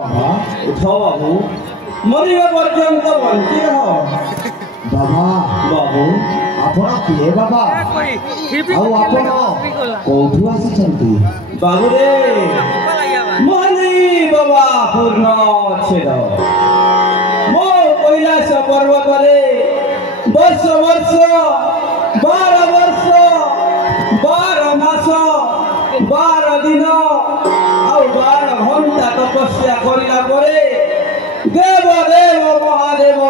उठो बाबू मरिबा पर्यंत बंची रह बाबा बाबू आपण किए बाबा आउ आपण कोठु आसी बाबू रे मनी बाबा पूर्ण छेद मो कैलाश पर्वत रे वर्ष वर्ष 12 वर्ष 12 मास 12 दिन आउ 12 घंटा तपस्या करिला परे देव देव महादेव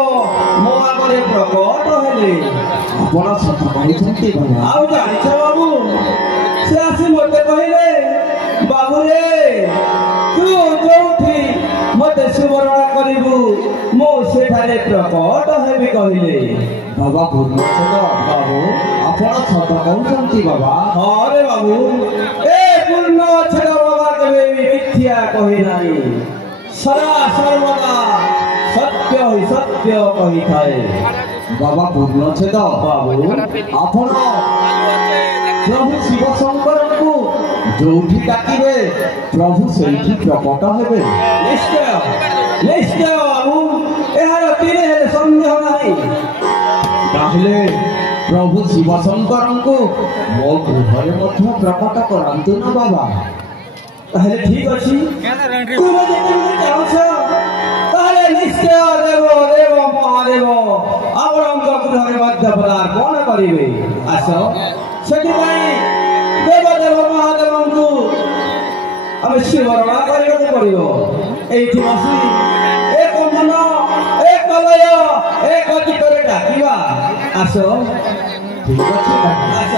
मो आगे प्रकट हेले आपण सत कहते बाबा आउ जानिछ बाबू से आसी मते कहले बाबू रे तू जोठी मते सुवर्ण करिबू मो सेठारे प्रकट हेबी कहले बाबा पूर्ण बाबू आपण सत कहते बाबा हाँ रे बाबू ए पूर्ण छेद बाबा केबे मिथ्या कहि नाही सदा सर्वदा सत्य ही सत्य कही थाए बाबा पूर्ण छेद बाबू आपण प्रभु शिव शंकर को जोठी डाकिबे प्रभु सेठी प्रकट हेबे निश्चय निश्चय बाबू एहार तीरे हेले संदेह नाही ताहले प्रभु शिव शंकर को मो गृहरे मध्य प्रकट करंतु ना बाबा ताहले ठीक अछि तू मते केमते चाहछ ताहले निश्चय देव देव महादेव आवरंग गृहरे मध्य पदार्पण करिवे आस सेठी भाई देव देव महादेव को आमे शिवरणा करिବାକୁ पड़िबो एठी बसी एक मन एक लय एक चित्ତରେ डाकिबा आस ठीक अछि आस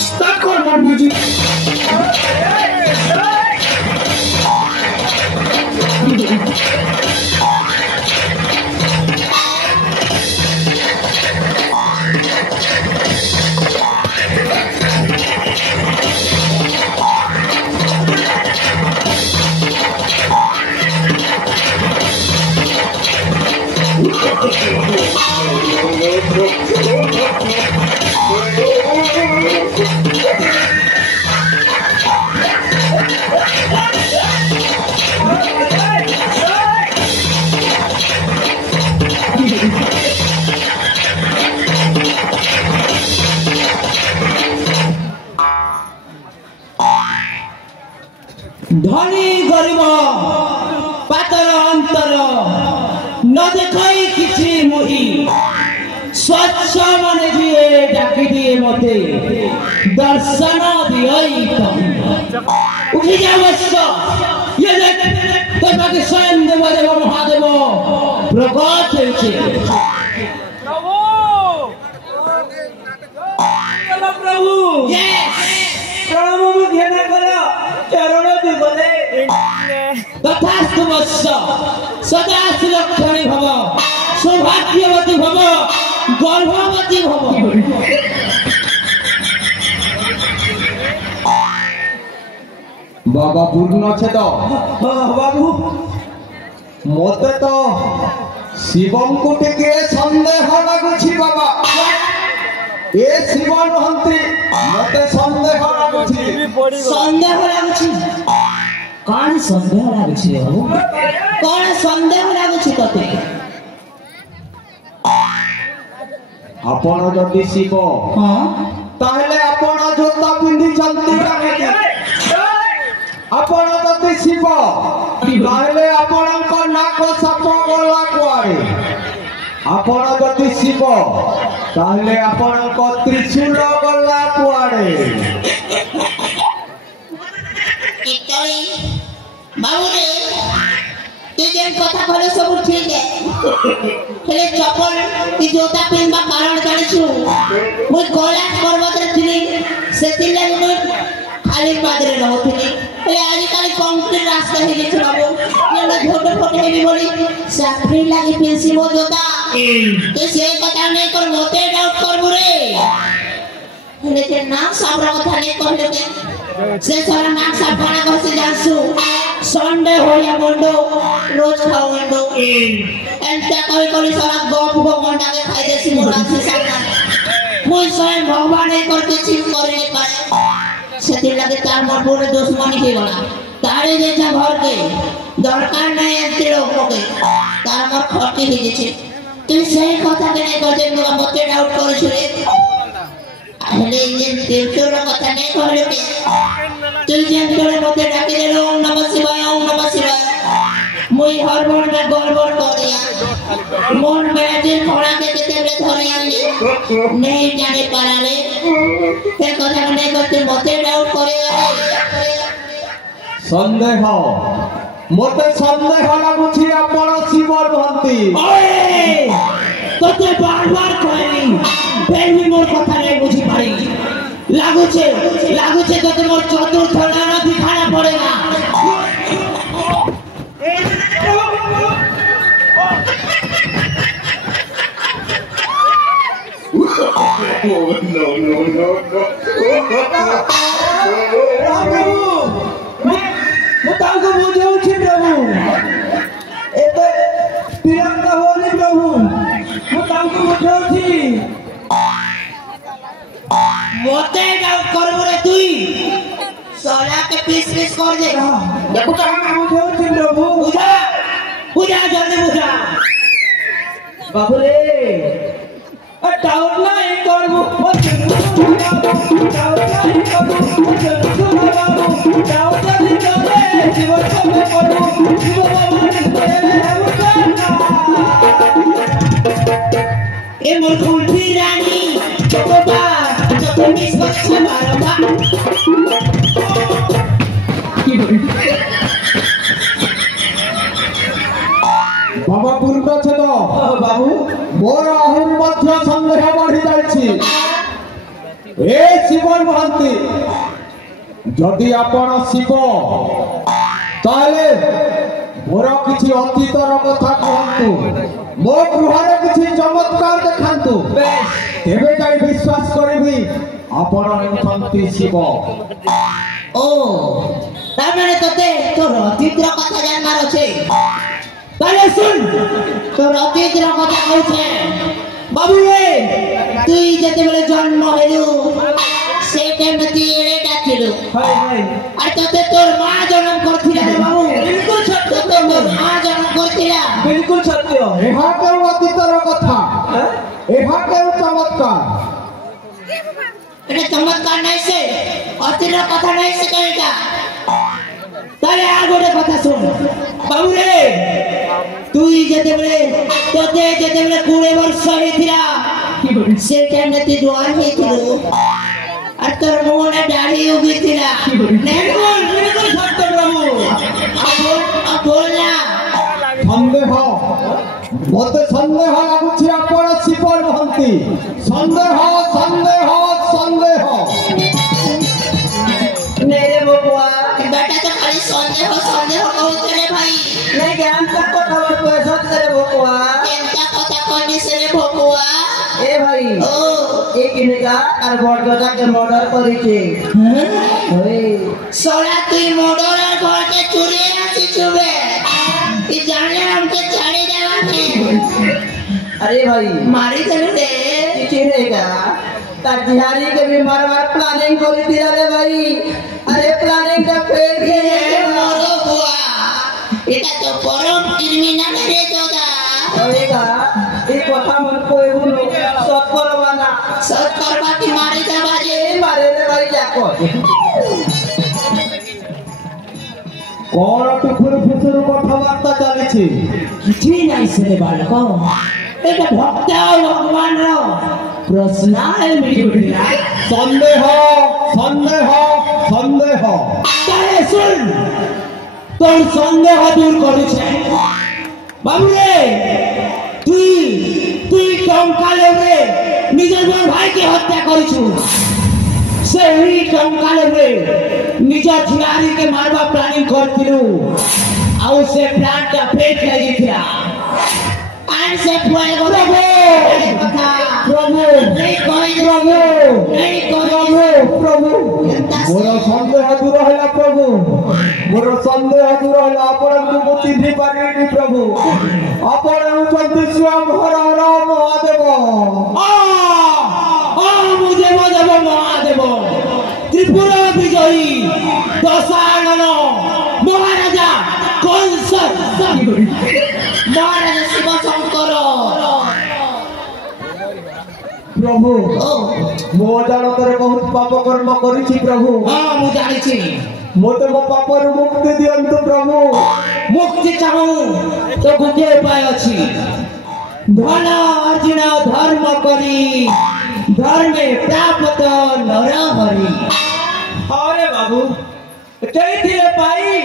Start कर मन म्यूजिक धनी गरीब पातर अंतर न देखई किछि मोहि स्वच्छ मन दिए डाकी दिए मते दर्शन दियई उठी जा वत्स ये देख तो बाकी स्वयं देव देव महादेव प्रकट होइछे प्रभु बोलो प्रभु यस प्रभु ध्यान करो चरण जुगले तथास्तु वत्स सदा सुलक्षणी भव सौभाग्यवती भव गर्भवती भव बाबा पूर्ण छेद बाबू मते तो शिवम को टिके संदेह लागुछि बाबा ए शिव नहंती मते संदेह लागुछि संदेह लागुछि कौन संदेह लागुछि बाबू कौन संदेह लागुछि तते आपण जदि शिव हां ताहले आपण जोता पिंडी चलती काहे आपण जदि शिव ताहले आपणक नाक साप गला कुआरे आपण जदि शिव ताहले आपणक त्रिशूल गला कुआरे इतई बाबू रे तू जेन कथा कहले सब ठीक है हेले चपल ती जोता पिनबा कारण जानिछु मु कैलाश पर्वत रे थिली सेति लागि मु खाली पादरे रहउथिली हेले आज काली कंक्रीट रास्ता हे गेछ बाबू नेना झोटो फोटो हेबी बोली साफरी लागि पेंसी मो जोता तू से कथा नै कर मोते डाउट करबु रे हेले के नाम साबरा कथा नै कहले के से सारा नाम साबरा कहसे जानसु संडे हो या मंडो रोज खाओ मंडो एंटा कभी कभी सारा गप गप मंडा के खाई देसी मोरा से सामना मुझ स्वयं भगवान एक करते छिप करने पाए सेति लगे तार मोर पूरे दुश्मनी के गला तारे जैसा घर के दरकार नहीं एंते लोग के तार मोर खटी ही जेछे তুই সেই কথা কেন করতে তোরা মতে ডাউট করিস রে আরে এই যে তোর কথা নেই করে তুই যে তোর মতে ডাকি দিল ওম নমঃ শিবায় মুই হরবর না গড়বড় করিয়া মন বেড়ে খোড়া থেকে তেলে ধরে আনলি নেই জানে পারারে এই কথা নেই করতে মতে ডাউট করে সন্দেহ মতে সন্দেহ লাগুছি আপন শিবর ভন্তি তোতে বারবার কইনি বেবি মোর কথা নাই বুঝি পারি লাগুছে তোতে মোর চতুর্থ নানা দিখানা পড়ে না मुताको मुझे उठी प्रभु एते प्रियंका होनी प्रभु मुताको मुझे उठी मोते डाउट करबो रे तुई सोला के पीस कर दे देखो तो मुझे उठी प्रभु पूजा जल्दी पूजा बाबू रे डाउट नहीं करबो डाउट नहीं करबो डाउट नहीं करबो जीवन में करबो ए मोर कुल्फी रानी चोकोबा चोको मिस करछे बारबा বাবা পূর্ণচ্ছেদ बाबू মোর আহুর মধ্য সন্দেহ বঢ়ি যাইছি এ শিবর মহান্তি যদি আপন শিব তাহলে মোর কিছু অতীতর কথা কহন্তু মো গৃহরে কিছু চমৎকার দেখান্তু তেবে যাই বিশ্বাস করিবি আপন হেউছন্তি শিব ও তার মানে তোতে তোর অতীতর কথা জানবার আছে তাহলে শুন তোর অতীতর কথা কইছে বাবু রে তুই যেতেবেলে জন্ম হইলু সেই টাইমে তুই এড়ে ডাকিল हाय हाय আর তোতে তোর মা জন্ম করছিল রে বাবু बिल्कुल सत्य তোর মা জন্ম করছিল बिल्कुल सत्य এহা কেউ অতীতর কথা हैं এহা কেউ চমৎকার এটা চমৎকার নাই সে অতীতের কথা নাই সে কেটা তাহলে আর গোটে কথা শুন বাবু রে তুই যেতেবেলে তোতে যেতেবেলে 20 বর্ষ হইছিলা সেই টাইমে তুই জোয়ান হইছিল আর তোর মনে দাড়ি উগিছিল बिल्कुल सत्य प्रभु বল না সন্দেহ মতে সন্দেহ লাগুছি আপন শিবর মহন্তি সন্দেহ সন্দেহ সন্দেহ मेरे बबुआ বেটা তো খালি সন্দেহ কইছে রে ভাই नहीं ज्ञान का खबर पैसा तेरे बबुआ কেনটা কথা কইছিস রে ভকুয়া ए भाई ও एक इनका और बड़गदा के मर्डर करिছে ओए सोला तुई मोडोरार घरके चुरे आसी छुबे ई जाने हमके छाड़ी देवाने अरे भाई मारी देलु रे किसी रहेगा ताजिहारी के भी मारवार प्लानिंग करी दिया रे भाई अरे प्लानिंग का फेल ए गया मोरो बुआ এটা তো পরম ক্রিমিনাল রে তোদা होएगा एक কথা मन कोई बोलो सब करवाना সব করবা কি মারি দেবা যে ए मारे रे भाई जाको কোন টুকুর ফুসুর কথাবার্তা চালিছি কিছুই নাই সে বালক এটা ভক্ত ভগবান র প্রশ্নায় মিটুড়ি সন্দেহ সন্দেহ সন্দেহ তাহলে শুন তোর সন্দেহ দূর করেছে বাবু রে তুই টঙ্কালে রে নিজের বড় ভাইকে হত্যা করেছু সেই টঙ্কালে রে নিজের ঝিয়ারিকে মারবা প্ল্যানিং করছিল ଆଉ ସେ ପ୍ଲାନ୍ଟା ଫେକ୍ ହେଇଯାଇଥିଲା आन से फुएगो कथा प्रभु नहीं कोई प्रभु नहीं कोई प्रभु मोर सन्देह दूर होला प्रभु मोर सन्देह दूर होला आपणକୁ ମୁଁ ଚିହ୍ନି ପାରିନି ପ୍ରଭୁ ଆପଣ ହେଉଛନ୍ତି ସ୍ୱୟଂ ହର ହର ମହାଦେବ ମୁଁ ଦେବ ଦେବ ମହାଦେବ ତ୍ରିପୁରା ବିଜୟୀ ଦଶାନନ ମହାରାଜା କଂସ महाराज शिव शंकर प्रभु मो जानतर बहुत पाप कर्म करिछि प्रभु हाँ मु जानिछि मोते मो पापर मुक्ति दियंतु प्रभु मुक्ति चाहूं तो गोटे उपाय अछि धन अर्जुन धर्म करी धर्मे प्राप्त नर हरि अरे बाबू कैथिले पाई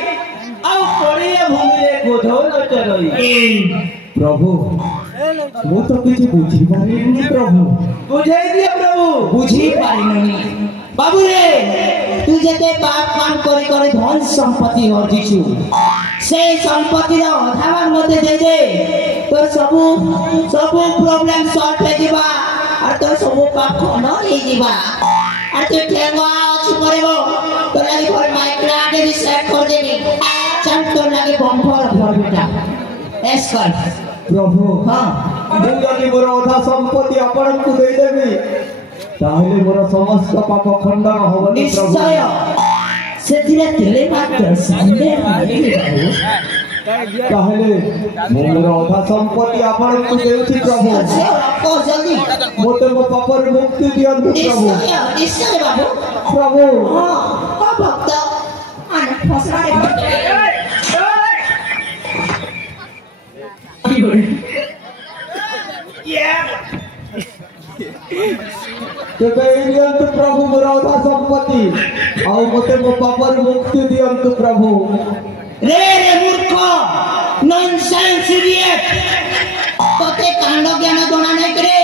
आ पड़िया भूमि रे गोधो न चरई प्रभु मो तो किछि बुझी पारिनी प्रभु बुझाई दिया प्रभु बुझी पारिनी बाबू रे तू जते पाप काम करे करे धन संपत्ति हरदिछु से संपत्ति रो अधावन मते दे दे तो सब प्रॉब्लम सॉल्व हो जिबा और तो सब पाप खन हो जिबा और तू ठेंगा अछि परबो तो लागि घर माइक्रो आगे भी सेट कर देबी चल तो लागि बम्पर घर बेटा एस कर प्रभु हां मु यदि मोर अधा संपत्ति आपणକୁ देई देबी ताहले मोर समस्त पाप खंडन होबनी प्रभु निश्चय सेथिरे तेले मात्र संदेह नहीं रहू ताहले मोर अधा संपत्ति आपणକୁ देउछि प्रभु से रखो जल्दी मोते मो पापर मुक्ति दियंतु प्रभु निश्चय बाबू प्रभु हां भक्त आन फसरारे तेबे दियंतु प्रभु मोर अधा संपत्ति आ मोते मो पापर मुक्ति दियंतु प्रभु रे मूर्ख नॉनसेंस इडियट तोते कांड ज्ञान जणा नै करे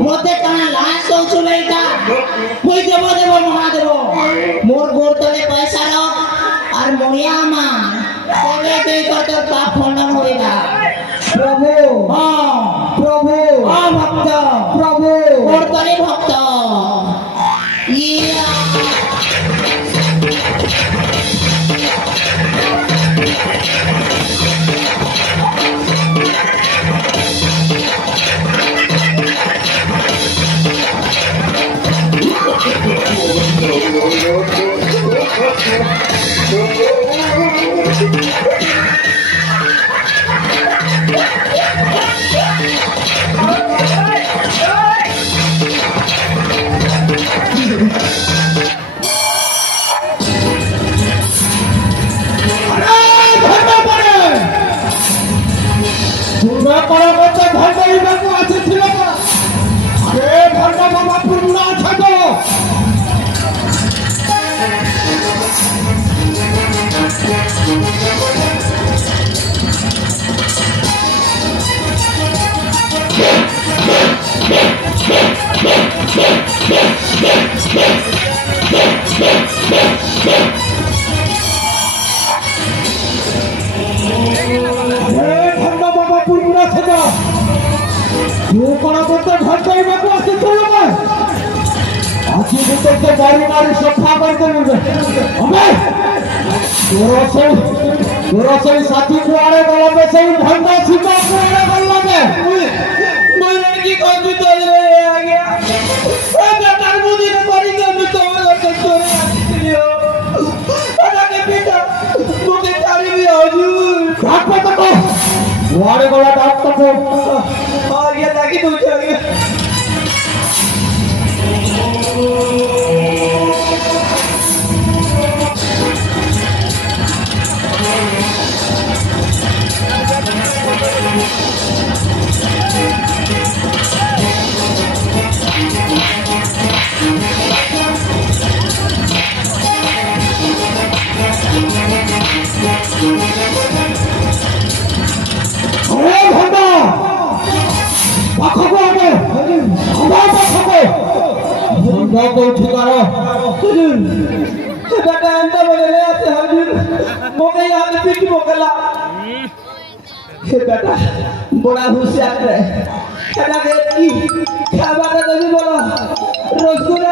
मोते काना लाज सोचु बेटा मुई देव देव महादेव मोर गोर तले पैसा रख और मोरिया मा तले दे तो पाप खंडन होइबा प्रभु हां प्रभु भक्त प्रभु गोर तले भक्त ये साथी कुआरे गला में से भंडा छिपा कुआरे गला में मैं लड़की को भी तो ले आ गया ए बेटा मुझे ने परी के भी तो लगे तोरे आतियो अदा के बेटा मुझे तारी भी हजूर डाक पे तको कुआरे गला डाक तको और ये लगी तू चल गया को ठिकाना बेटा अंत बोले ले आते हजूर मोके याद पीठ मोकला हे बेटा बड़ा होशियार है क्या देवी बोलो रसगुल्ला